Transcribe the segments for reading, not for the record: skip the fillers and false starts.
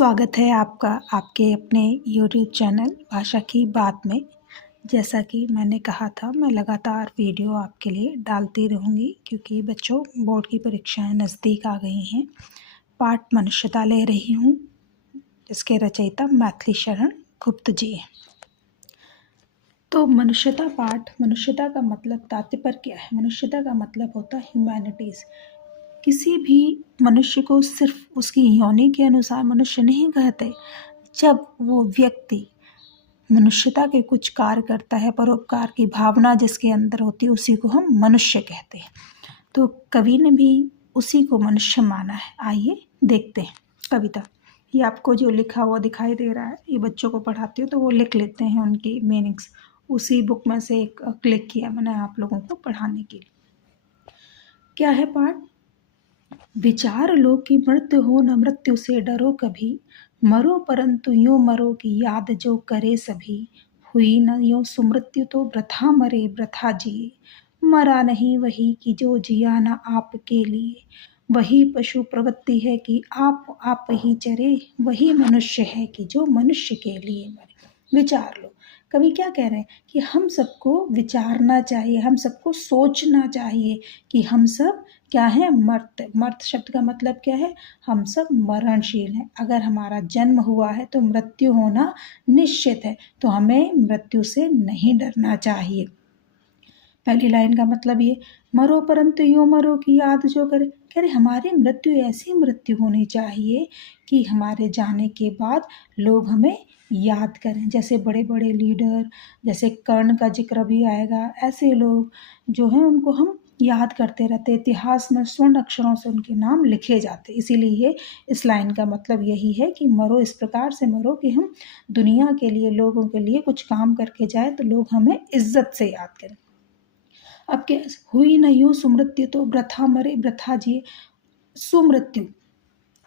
स्वागत है आपका आपके अपने यूट्यूब चैनल भाषा की बात में। जैसा कि मैंने कहा था, मैं लगातार वीडियो आपके लिए डालती रहूँगी क्योंकि बच्चों बोर्ड की परीक्षाएं नज़दीक आ गई हैं। पाठ मनुष्यता ले रही हूँ, जिसके रचयिता मैथिली शरण गुप्त जी हैं। तो मनुष्यता पाठ, मनुष्यता का मतलब तात्पर्य क्या है? मनुष्यता का मतलब होता है ह्यूमैनिटीज़। किसी भी मनुष्य को सिर्फ उसकी योनि के अनुसार मनुष्य नहीं कहते। जब वो व्यक्ति मनुष्यता के कुछ कार्य करता है, परोपकार की भावना जिसके अंदर होती है, उसी को हम मनुष्य कहते हैं। तो कवि ने भी उसी को मनुष्य माना है। आइए देखते हैं कविता। ये आपको जो लिखा हुआ दिखाई दे रहा है, ये बच्चों को पढ़ाती हूँ तो वो लिख लेते हैं उनकी मीनिंग्स। उसी बुक में से एक क्लिक किया मैंने आप लोगों को पढ़ाने के लिए। क्या है पाठ? विचार लो कि मृत्यु हो न मृत्यु से डरो कभी, मरो परंतु यूं मरो कि याद जो करे सभी। हुई न यूं सुमृत्यु तो वृथा मरे वृथा जिए, मरा नहीं वही कि जो जिया न आपके लिए। वही पशु प्रवृत्ति है कि आप ही चरे, वही मनुष्य है कि जो मनुष्य के लिए मरे। विचार लो। कवि क्या कह रहे हैं कि हम सबको विचारना चाहिए, हम सबको सोचना चाहिए कि हम सब क्या है? मर्त। मर्त शब्द का मतलब क्या है? हम सब मरणशील हैं। अगर हमारा जन्म हुआ है तो मृत्यु होना निश्चित है, तो हमें मृत्यु से नहीं डरना चाहिए। पहली लाइन का मतलब ये, मरो परंतु यूं मरो कि याद जो करे। कह रहे हमारी मृत्यु ऐसी मृत्यु होनी चाहिए कि हमारे जाने के बाद लोग हमें याद करें। जैसे बड़े बड़े लीडर, जैसे कर्ण का जिक्र भी आएगा, ऐसे लोग जो हैं उनको हम याद करते रहते, इतिहास में स्वर्ण अक्षरों से उनके नाम लिखे जाते। इसीलिए इस लाइन का मतलब यही है कि मरो इस प्रकार से मरो कि हम दुनिया के लिए, लोगों के लिए कुछ काम करके जाए तो लोग हमें इज्जत से याद करें। अब क्या? हुई न यूं सुमृत्यु तो वृथा मरे वृथा जिए। सुमृत्यु,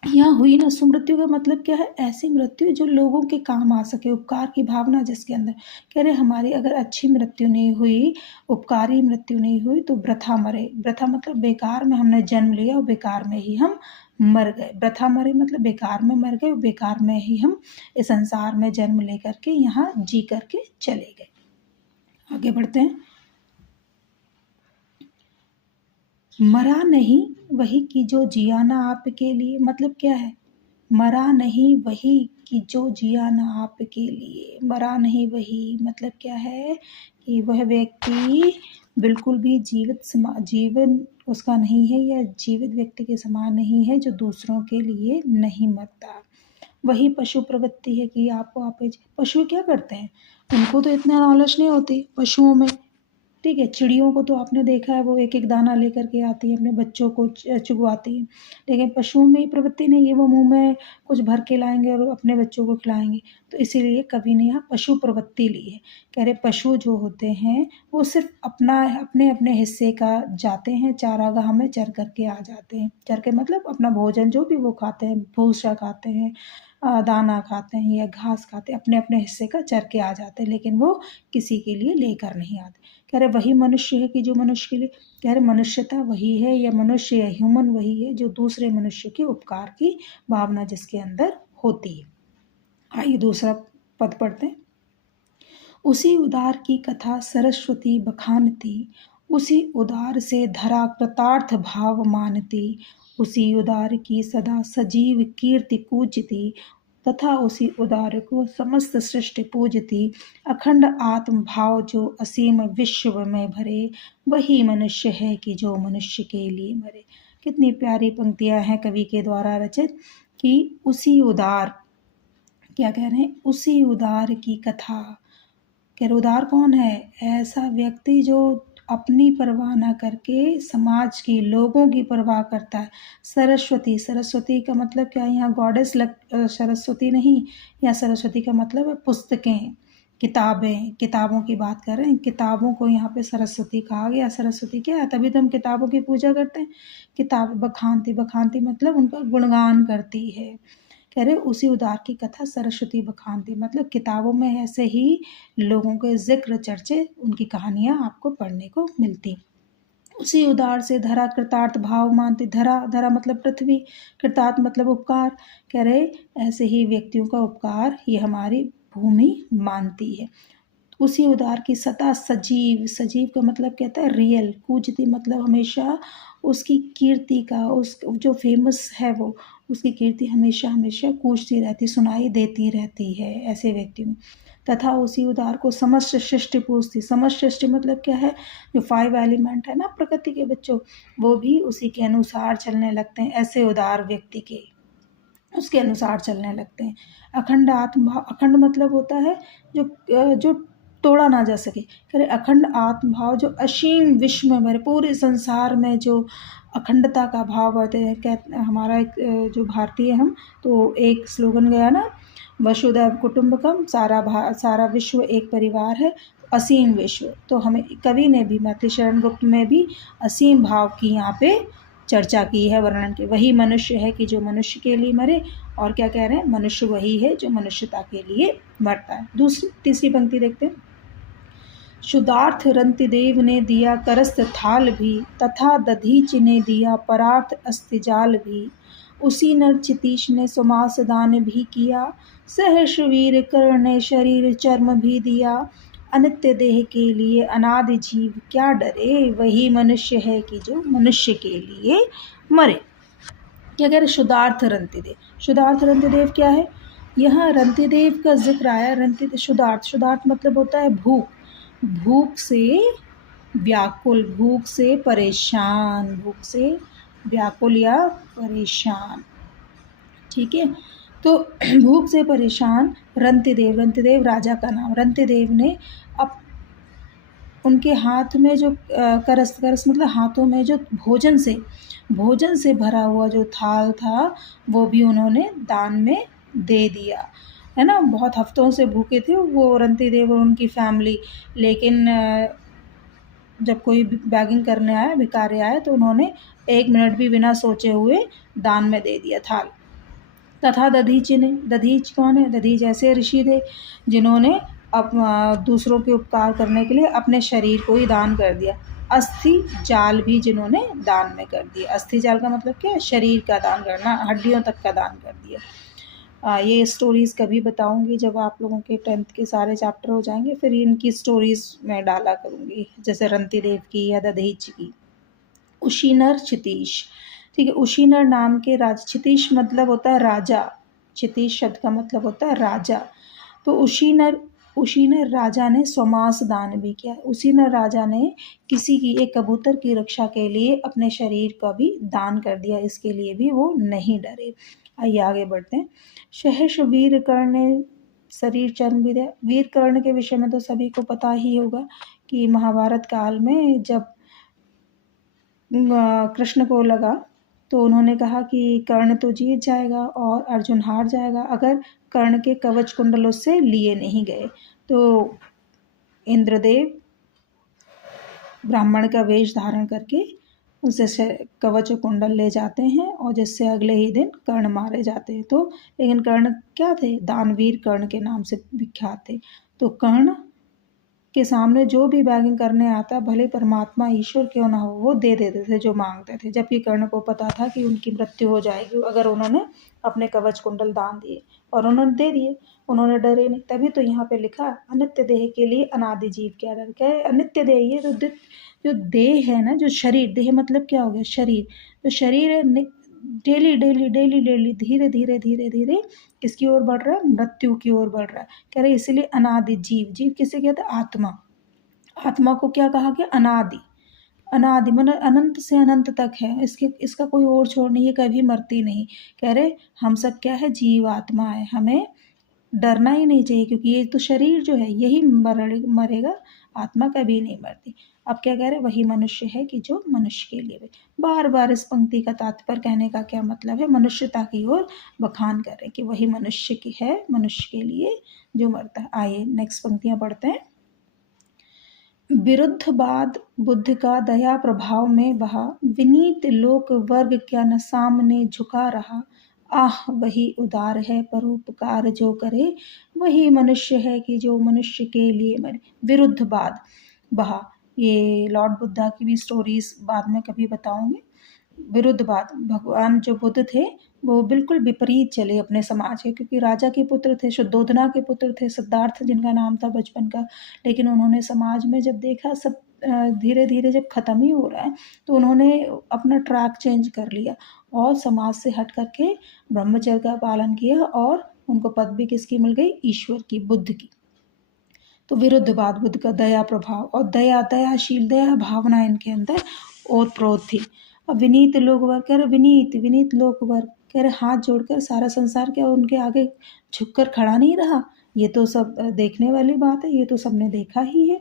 यहाँ हुई ना सुमृत्यु का मतलब क्या है? ऐसी मृत्यु जो लोगों के काम आ सके, उपकार की भावना जिसके अंदर। कह रहे हमारी अगर अच्छी मृत्यु नहीं हुई, उपकारी मृत्यु नहीं हुई तो वृथा मरे। वृथा मतलब बेकार में हमने जन्म लिया और बेकार में ही हम मर गए। वृथा मरे मतलब बेकार में मर गए, बेकार में ही हम इस संसार में जन्म लेकर के यहाँ जी करके चले गए। आगे बढ़ते हैं। मरा नहीं वही कि जो जिया ना आपके लिए, मतलब क्या है? मरा नहीं वही कि जो जिया ना आपके लिए। मरा नहीं वही मतलब क्या है? कि वह व्यक्ति बिल्कुल भी जीवन उसका नहीं है, या जीवित व्यक्ति के समान नहीं है जो दूसरों के लिए नहीं मरता। वही पशु प्रवृत्ति है कि आपको पशु क्या करते हैं? उनको तो इतना नॉलेज नहीं होती पशुओं में। ठीक है, चिड़ियों को तो आपने देखा है, वो एक एक दाना लेकर के आती है, अपने बच्चों को चुगवाती है। लेकिन पशुओं में ये प्रवृत्ति नहीं है, वो मुंह में कुछ भर के लाएंगे और अपने बच्चों को खिलाएंगे। तो इसीलिए कवि ने यहाँ पशु प्रवृत्ति ली है। कह रहे पशु जो होते हैं वो सिर्फ अपने अपने हिस्से का जाते हैं, चारागाह में चर करके आ जाते हैं। चर के मतलब अपना भोजन जो भी वो खाते हैं, भूसा खाते हैं, दाना खाते हैं या घास खाते हैं, अपने अपने हिस्से का चर के आ जाते हैं, लेकिन वो किसी के लिए लेकर नहीं आते। कह रहे वही मनुष्य है कि जो मनुष्य के लिए। कह रहे मनुष्यता वही है, या मनुष्य या ह्यूमन वही है जो दूसरे मनुष्य के उपकार की भावना जिसके अंदर होती है। आइए दूसरा पद पढ़ते हैं। उसी उदार की कथा सरस्वती बखानती, उसी उदार से धरा कृतार्थ भाव मानती। उसी उदार की सदा सजीव कीर्ति कूजती, तथा उसी उदार को समस्त सृष्टि पूजती। अखंड आत्म भाव जो असीम विश्व में भरे, वही मनुष्य है कि जो मनुष्य के लिए मरे। कितनी प्यारी पंक्तियां हैं कवि के द्वारा रचित कि उसी उदार, क्या कह रहे हैं? उसी उदार की कथा। कह रहे उदार कौन है? ऐसा व्यक्ति जो अपनी परवाह ना करके समाज की, लोगों की परवाह करता है। सरस्वती, सरस्वती का मतलब क्या है? यहाँ गॉडेस सरस्वती नहीं, या सरस्वती का मतलब है पुस्तकें, किताबें, किताबों की बात कर रहे हैं। किताबों को यहाँ पे सरस्वती कहा गया। सरस्वती क्या है? तभी तो हम किताबों की पूजा करते हैं। किताब बखानती, बखानती मतलब उनका गुणगान करती है। कह रहे उसी उदार की कथा सरस्वती बखानती, मतलब किताबों में ऐसे ही लोगों के जिक्र, चर्चे, उनकी कहानियां आपको पढ़ने को मिलती। उसी उदार से धरा कृतार्थ भाव मानती। धरा, धरा मतलब पृथ्वी, कृतार्थ मतलब उपकार। कह रहे ऐसे ही व्यक्तियों का उपकार ये हमारी भूमि मानती है। उसी उदार की सता सजीव, सजीव का मतलब कहता है रियल, पूजती मतलब हमेशा उसकी कीर्ति का, उस जो फेमस है वो, उसकी कीर्ति हमेशा हमेशा गूंजती रहती, सुनाई देती रहती है ऐसे व्यक्ति में। तथा उसी उदार को समस्त सृष्टि पूजती। समस्त सृष्टि मतलब क्या है, जो 5 एलिमेंट है ना प्रकृति के बच्चों, वो भी उसी के अनुसार चलने लगते हैं, ऐसे उदार व्यक्ति के उसके अनुसार चलने लगते हैं। अखंड आत्मभाव, अखंड मतलब होता है जो तोड़ा ना जा सके। करे अखंड आत्मभाव जो असीम विश्व में भरे, पूरे संसार में जो अखंडता का भाव बढ़ते हैं। हमारा एक जो भारतीय हम तो एक स्लोगन गया ना, वसुधैव कुटुंबकम, सारा विश्व एक परिवार है, असीम विश्व। तो हमें कवि ने भी, मैथिली शरण गुप्त में भी असीम भाव की यहाँ पे चर्चा की है, वर्णन की। वही मनुष्य है कि जो मनुष्य के लिए मरे, और क्या कह रहे हैं, मनुष्य वही है जो मनुष्यता के लिए मरता है। तीसरी पंक्ति देखते हैं। शुद्धार्थ रंतिदेव ने दिया करस्त थाल भी, तथा दधीच ने दिया परार्थ अस्तिजाल भी। उसी नर चितीश ने सुमास दान भी किया, सहर्षवीर कर्ण ने शरीर चर्म भी दिया। अनित्य देह के लिए अनादि जीव क्या डरे, वही मनुष्य है कि जो मनुष्य के लिए मरे। क्या कह रहे, शुद्धार्थ रंतिदेव। शुद्धार्थ रंतिदेव क्या है, यहाँ रंतिदेव का जिक्र आया। रंतिदेव शुद्धार्थ, शुद्धार्थ मतलब होता है भूख, भूख से व्याकुल, भूख से परेशान, भूख से व्याकुल या परेशान, ठीक है। तो भूख से परेशान रंतिदेव, रंतिदेव राजा का नाम। रंतिदेव ने अब उनके हाथ में जो करस, करस मतलब हाथों में जो भोजन से भरा हुआ जो थाल था, वो भी उन्होंने दान में दे दिया, है ना। बहुत हफ्तों से भूखे थे वो रंतिदेव और उनकी फैमिली, लेकिन जब कोई बैगिंग करने आया, भिखारी आए, तो उन्होंने 1 मिनट भी बिना सोचे हुए दान में दे दिया थाल। तथा दधीच ने, दधीच कौन है, दधीच ऐसे ऋषि थे जिन्होंने दूसरों के उपकार करने के लिए अपने शरीर को ही दान कर दिया। अस्थि जाल भी जिन्होंने दान में कर दिया। अस्थि जाल का मतलब क्या है, शरीर का दान करना, हड्डियों तक का दान कर दिया। ये स्टोरीज़ कभी बताऊंगी जब आप लोगों के 10th के सारे चैप्टर हो जाएंगे, फिर इनकी स्टोरीज़ मैं डाला करूंगी, जैसे रंतिदेव की या दधीच की। उशीनर क्षितीश, ठीक है। उशीनर नाम के क्षितीश मतलब होता है राजा, क्षितीश शब्द का मतलब होता है राजा। तो उशीनर राजा ने स्वमास दान भी किया। उशीनर राजा ने किसी की, एक कबूतर की रक्षा के लिए अपने शरीर का भी दान कर दिया, इसके लिए भी वो नहीं डरे। आइए आगे बढ़ते हैं। सहर्ष वीर कर्ण ने शरीर चर्म भी दिया। वीर कर्ण के विषय में तो सभी को पता ही होगा कि महाभारत काल में जब कृष्ण को लगा तो उन्होंने कहा कि कर्ण तो जीत जाएगा और अर्जुन हार जाएगा अगर कर्ण के कवच कुंडल उससे लिए नहीं गए। तो इंद्रदेव ब्राह्मण का वेश धारण करके उससे कवच कुंडल ले जाते हैं, और जिससे अगले ही दिन कर्ण मारे जाते हैं। तो लेकिन कर्ण क्या थे, दानवीर कर्ण के नाम से विख्यात थे। तो कर्ण के सामने जो भी बैगिंग करने आता, भले परमात्मा ईश्वर क्यों ना हो, वो दे देते थे जो मांगते थे। जबकि कर्ण को पता था कि उनकी मृत्यु हो जाएगी अगर उन्होंने अपने कवच कुंडल दान दिए, और उन्होंने दे दिए, उन्होंने डरे नहीं। तभी तो यहाँ पे लिखा, अनित्य देह के लिए अनादि जीव क्या डर। क्या है अनित्य देह, ये जो देह है ना, जो शरीर, देह मतलब क्या हो गया, शरीर। तो शरीर है, डेली डेली डेली डेली धीरे धीरे धीरे धीरे किसकी ओर बढ़ रहा है, मृत्यु की ओर बढ़ रहा है। कह रहे इसलिए अनादि जीव, जीव किसे कहते हैं, आत्मा। आत्मा को क्या कहा गया, अनादि। अनादि मतलब अनंत से अनंत तक है, इसका कोई और छोर नहीं है, कभी मरती नहीं। कह रहे हम सब क्या है, जीव आत्मा है, हमें डरना ही नहीं चाहिए, क्योंकि ये तो शरीर जो है यही मरेगा, आत्मा कभी नहीं मरती। अब क्या कह रहे, वही मनुष्य है कि जो मनुष्य के लिए। बार बार इस पंक्ति का तात्पर्य कहने का क्या मतलब है, मनुष्यता की ओर बखान कर रहे कि वही मनुष्य की है, मनुष्य के लिए जो मरता है। आइए नेक्स्ट पंक्तियां पढ़ते हैं। विरुद्धवाद बुद्ध का दया प्रभाव में बहा, विनीत लोक वर्ग क्या न सामने झुका रहा। आह वही उदार है परोपकार जो करे, वही मनुष्य है कि जो मनुष्य के लिए मरे। विरुद्धवाद बहा, ये लॉर्ड बुद्धा की भी स्टोरीज बाद में कभी बताऊंगी। विरुद्ध बात, भगवान जो बुद्ध थे वो बिल्कुल विपरीत चले अपने समाज के, क्योंकि राजा के पुत्र थे, शुद्धोधना के पुत्र थे, सिद्धार्थ जिनका नाम था बचपन का। लेकिन उन्होंने समाज में जब देखा सब धीरे धीरे जब खत्म ही हो रहा है, तो उन्होंने अपना ट्रैक चेंज कर लिया और समाज से हट करके ब्रह्मचर्य का पालन किया, और उनको पदवी किसकी मिल गई? ईश्वर की, बुद्ध की। तो विरुद्ध बात, बुद्ध का दया प्रभाव और दयाशील दया भावना इनके अंदर ओत प्रोत थी। अब विनीत लोक वर्ग कह रहे, विनीत लोक वर्ग कह रहे, हाथ जोड़कर सारा संसार क्या उनके आगे झुककर खड़ा नहीं रहा? ये तो सब देखने वाली बात है, ये तो सबने देखा ही है।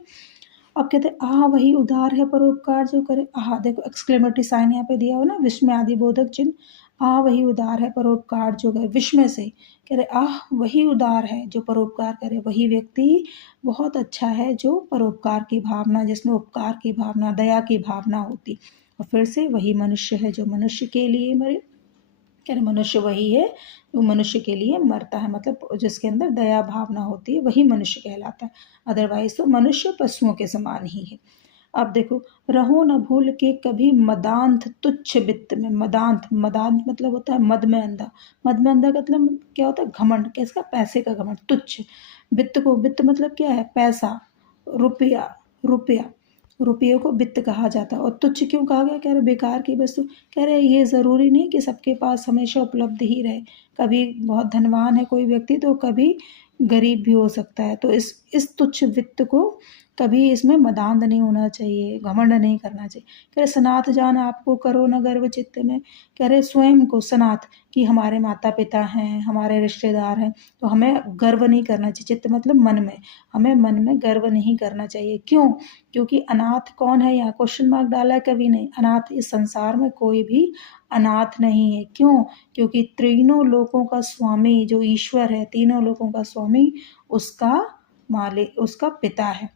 अब कहते आह वही उदार है परोपकार जो करे, आह देखो एक्सक्लेमेटरी साइन यहाँ पे दिया हो ना, विस्मय आदि बोधक चिन्ह। आह वही उदार है परोपकार जो करे, विस्मय से कह रहे आह वही उदार है जो परोपकार करे, वही व्यक्ति बहुत अच्छा है जो परोपकार की भावना, जिसमें उपकार की भावना, दया की भावना होती। और फिर से वही मनुष्य है जो मनुष्य के लिए मरे, कह रहे मनुष्य वही है जो मनुष्य के लिए मरता है, मतलब जिसके अंदर दया भावना होती है वही मनुष्य कहलाता है। अदरवाइज तो मनुष्य पशुओं के समान ही है। अब देखो, रहो न भूल के कभी मदांत तुच्छ वित्त में। मदांत मतलब होता है मद में अंधा। मद में अंधा का मतलब क्या होता है? घमंड। किसका? पैसे का घमंड। तुच्छ वित्त मतलब क्या है? पैसा, रुपया। रुपया रुपये को वित्त कहा जाता है। और तुच्छ क्यों कहा गया? कह रहे बेकार की वस्तु। कह रहे ये ज़रूरी नहीं कि सबके पास हमेशा उपलब्ध ही रहे, कभी बहुत धनवान है कोई व्यक्ति तो कभी गरीब भी हो सकता है। तो इस तुच्छ वित्त को कभी इसमें मदांध नहीं होना चाहिए, घमंड नहीं करना चाहिए। कह रहे सनाथ जान आपको करो न गर्व चित्त में। कह रहे स्वयं को सनाथ, कि हमारे माता पिता हैं, हमारे रिश्तेदार हैं, तो हमें गर्व नहीं करना चाहिए। चित्त मतलब मन में, हमें मन में गर्व नहीं करना चाहिए। क्यों? क्योंकि अनाथ कौन है? यहाँ क्वेश्चन मार्क डाला है कभी नहीं। अनाथ इस संसार में कोई भी अनाथ नहीं है। क्यों? क्योंकि तीनों लोकों का स्वामी जो ईश्वर है, तीनों लोकों का स्वामी उसका मालिक, उसका पिता है।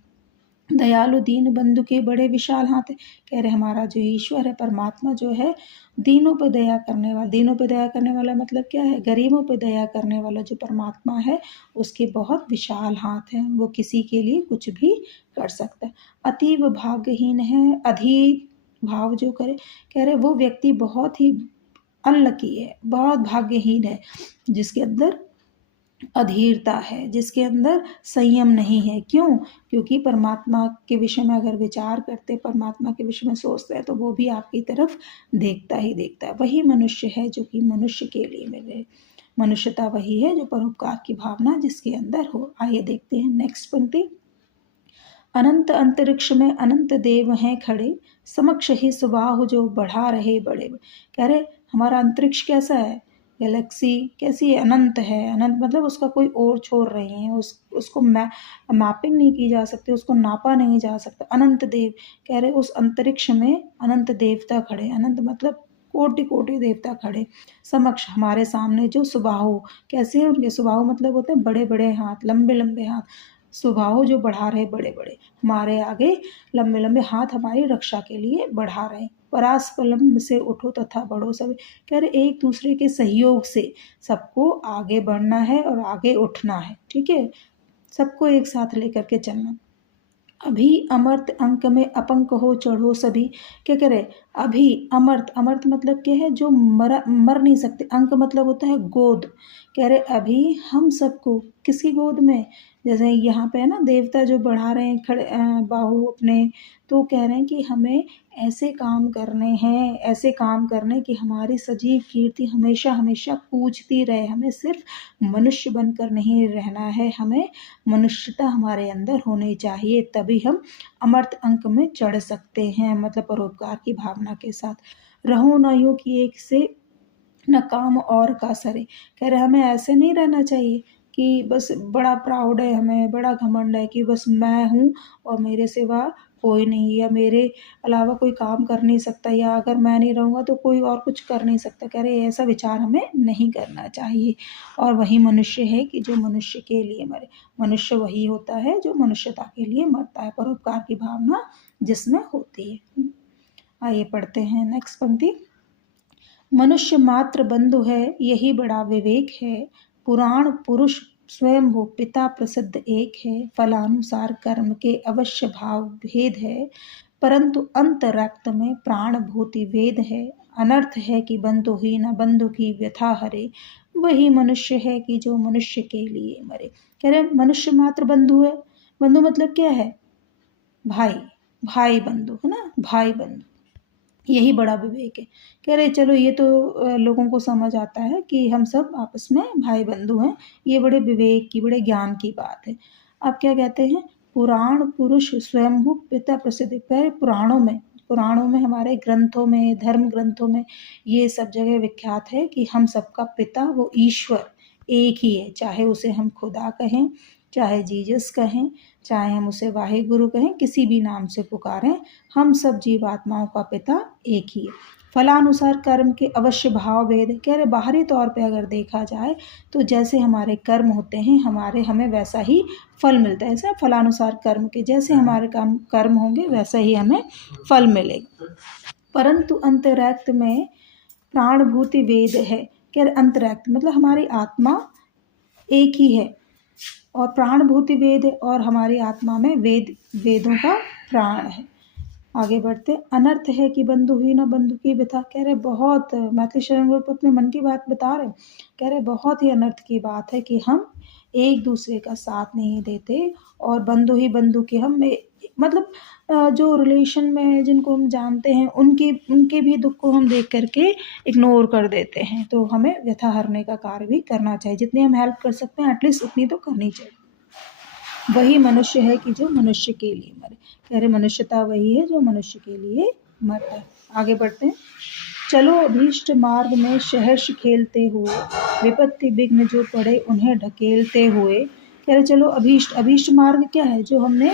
दयालु दीन बंधु के बड़े विशाल हाथ है। कह रहे हमारा जो ईश्वर है, परमात्मा जो है, दीनों पर दया करने वाला। दीनों पर दया करने वाला मतलब क्या है? गरीबों पर दया करने वाला जो परमात्मा है उसके बहुत विशाल हाथ हैं, वो किसी के लिए कुछ भी कर सकता है। अतीव भाग्यहीन है अधीर भाव जो करे। कह रहे वो व्यक्ति बहुत ही अनलकी है, बहुत भाग्यहीन है, जिसके अंदर अधीरता है, जिसके अंदर संयम नहीं है। क्यों? क्योंकि परमात्मा के विषय में अगर विचार करते, परमात्मा के विषय में सोचते हैं, तो वो भी आपकी तरफ देखता ही देखता है। वही मनुष्य है जो कि मनुष्य के लिए मिले। मनुष्यता वही है जो परोपकार की भावना जिसके अंदर हो। आइए देखते हैं नेक्स्ट पंक्ति। अनंत अंतरिक्ष में अनंत देव हैं खड़े, समक्ष ही सुबाहु जो बढ़ा रहे बड़े। कह रहे हमारा अंतरिक्ष कैसा है? गैलेक्सी कैसी है? अनंत है। अनंत मतलब उसका कोई और छोर नहीं है, उसको मैपिंग नहीं की जा सकती, उसको नापा नहीं जा सकता। अनंत देव, कह रहे उस अंतरिक्ष में अनंत देवता खड़े। अनंत मतलब कोटि कोटि देवता खड़े समक्ष, हमारे सामने। जो सुबाहु, कैसे हैं उनके? सुबाहु मतलब होते हैं बड़े बड़े हाथ, लंबे लंबे हाथ। सुबाहु जो बढ़ा रहे बड़े बड़े, हमारे आगे लंबे लंबे हाथ हमारी रक्षा के लिए बढ़ा रहे। परास्पलम से उठो तथा बढ़ो सब। कह रहे एक दूसरे के सहयोग से सबको आगे बढ़ना है और आगे उठना है। ठीक है, सबको एक साथ लेकर के चलना। अभी अमर्त अंक में अपंक हो चढ़ो सभी। क्या कह रहे? अभी अमर्त, अमर्त मतलब क्या है? जो मर नहीं सकते। अंक मतलब होता है गोद। कह रहे अभी हम सबको किसकी गोद में? जैसे यहाँ पे है ना देवता जो बढ़ा रहे हैं खड़े बाहु अपने, तो कह रहे हैं कि हमें ऐसे काम करने हैं, ऐसे काम करने कि हमारी सजीव कीर्ति हमेशा हमेशा पूजती रहे। हमें सिर्फ मनुष्य बनकर नहीं रहना है, हमें मनुष्यता हमारे अंदर होनी चाहिए, तभी हम अमर्त अंक में चढ़ सकते हैं। मतलब परोपकार की भावना के साथ। रहो न यूं कि एक से न काम और का सरे। कह रहे हमें ऐसे नहीं रहना चाहिए कि बस बड़ा प्राउड है, हमें बड़ा घमंड है कि बस मैं हूँ और मेरे सिवा कोई नहीं, या मेरे अलावा कोई काम कर नहीं सकता, या अगर मैं नहीं रहूँगा तो कोई और कुछ कर नहीं सकता। कह रहे ऐसा विचार हमें नहीं करना चाहिए। और वही मनुष्य है कि जो मनुष्य के लिए मरे। मनुष्य वही होता है जो मनुष्यता के लिए मरता है, परोपकार की भावना जिसमें होती है। आइए पढ़ते हैं नेक्स्ट पंक्ति। मनुष्य मात्र बंधु है यही बड़ा विवेक है, पुराण पुरुष स्वयं वो पिता प्रसिद्ध एक है, फलानुसार कर्म के अवश्य भाव भेद है, परंतु अंतरक्त में प्राण भूति वेद है। अनर्थ है कि बंधु ही न बंधु की व्यथा हरे, वही मनुष्य है कि जो मनुष्य के लिए मरे। कह रहे मनुष्य मात्र बंधु है। बंधु मतलब क्या है? भाई, भाई बंधु है ना, भाई बंधु, यही बड़ा विवेक है। कह रहे चलो ये तो लोगों को समझ आता है कि हम सब आपस में भाई बंधु हैं, ये बड़े विवेक की, बड़े ज्ञान की बात है। अब क्या कहते हैं? पुराण पुरुष स्वयंभू पिता प्रसिद्ध। पुराणों में हमारे ग्रंथों में, धर्म ग्रंथों में ये सब जगह विख्यात है कि हम सबका पिता वो ईश्वर एक ही है। चाहे उसे हम खुदा कहें, चाहे जीसस कहें, चाहे हम उसे वाहे गुरु कहें, किसी भी नाम से पुकारें, हम सब जीवात्माओं का पिता एक ही है। फलानुसार कर्म के अवश्य भाव भेद। कह रहे बाहरी तौर पे अगर देखा जाए तो जैसे हमारे कर्म होते हैं, हमें वैसा ही फल मिलता है। ऐसा फलानुसार कर्म के, जैसे हमारे कर्म होंगे वैसा ही हमें फल मिलेगा। परंतु अंतरैक्त में प्राणभूति वेद है। कह रहे अंतरैक्त मतलब हमारी आत्मा एक ही है और प्राणभूति वेद है, और हमारी आत्मा में वेदों का प्राण है। आगे बढ़ते, अनर्थ है कि बंधु ही न बंधु की व्यथा। कह रहे बहुत मैथिली शरण ग्रुप अपने मन की बात बता रहे। कह रहे बहुत ही अनर्थ की बात है कि हम एक दूसरे का साथ नहीं देते और बंधु ही बंधु के हम मतलब जो रिलेशन में जिनको हम जानते हैं उनके भी दुख को हम देख करके इग्नोर कर देते हैं। तो हमें व्यथा हरने का कार्य भी करना चाहिए, जितनी हम हेल्प कर सकते हैं एटलीस्ट उतनी तो करनी चाहिए। वही मनुष्य है कि जो मनुष्य के लिए मरे। कह रहे मनुष्यता वही है जो मनुष्य के लिए मरता है। आगे बढ़ते हैं, चलो अभीष्ट मार्ग में सहर्ष खेलते हुए, विपत्ति विघ्न जो पड़े उन्हें ढकेलते हुए। कह रहे चलो अभीष्ट मार्ग क्या है? जो हमने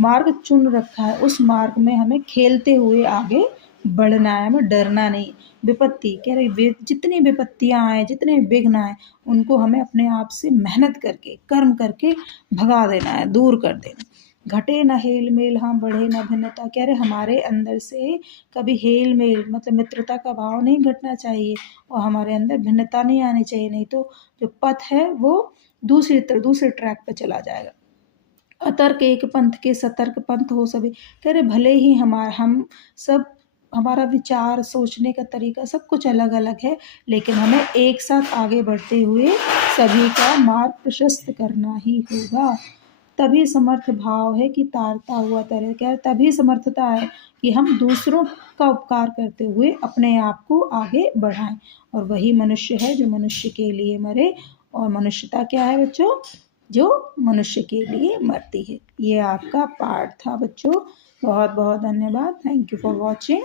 मार्ग चुन रखा है उस मार्ग में हमें खेलते हुए आगे बढ़ना है, हमें डरना नहीं। विपत्ति कह रहे जितनी विपत्तियां आए, जितने विघ्न आए, उनको हमें अपने आप से मेहनत करके, कर्म करके भगा देना है, दूर कर देना। घटे न हेल मेल, हाँ बढ़े न भिन्नता। कह रहे हमारे अंदर से कभी हेल मेल मतलब मित्रता का भाव नहीं घटना चाहिए और हमारे अंदर भिन्नता नहीं आनी चाहिए, नहीं तो जो पथ है वो दूसरे ट्रैक पर चला जाएगा। अतर्क एक पंथ के सतर्क पंथ हो सभी। कह रहे भले ही हमारा विचार, सोचने का तरीका सब कुछ अलग अलग है, लेकिन हमें एक साथ आगे बढ़ते हुए सभी का मार्ग प्रशस्त करना ही होगा। तभी समर्थ भाव है कि तारता हुआ तरे। क्या तभी समर्थता है कि हम दूसरों का उपकार करते हुए अपने आप को आगे बढ़ाएं, और वही मनुष्य है जो मनुष्य के लिए मरे। और मनुष्यता क्या है बच्चों? जो मनुष्य के लिए मरती है। ये आपका पाठ था बच्चों। बहुत बहुत धन्यवाद। Thank you for watching.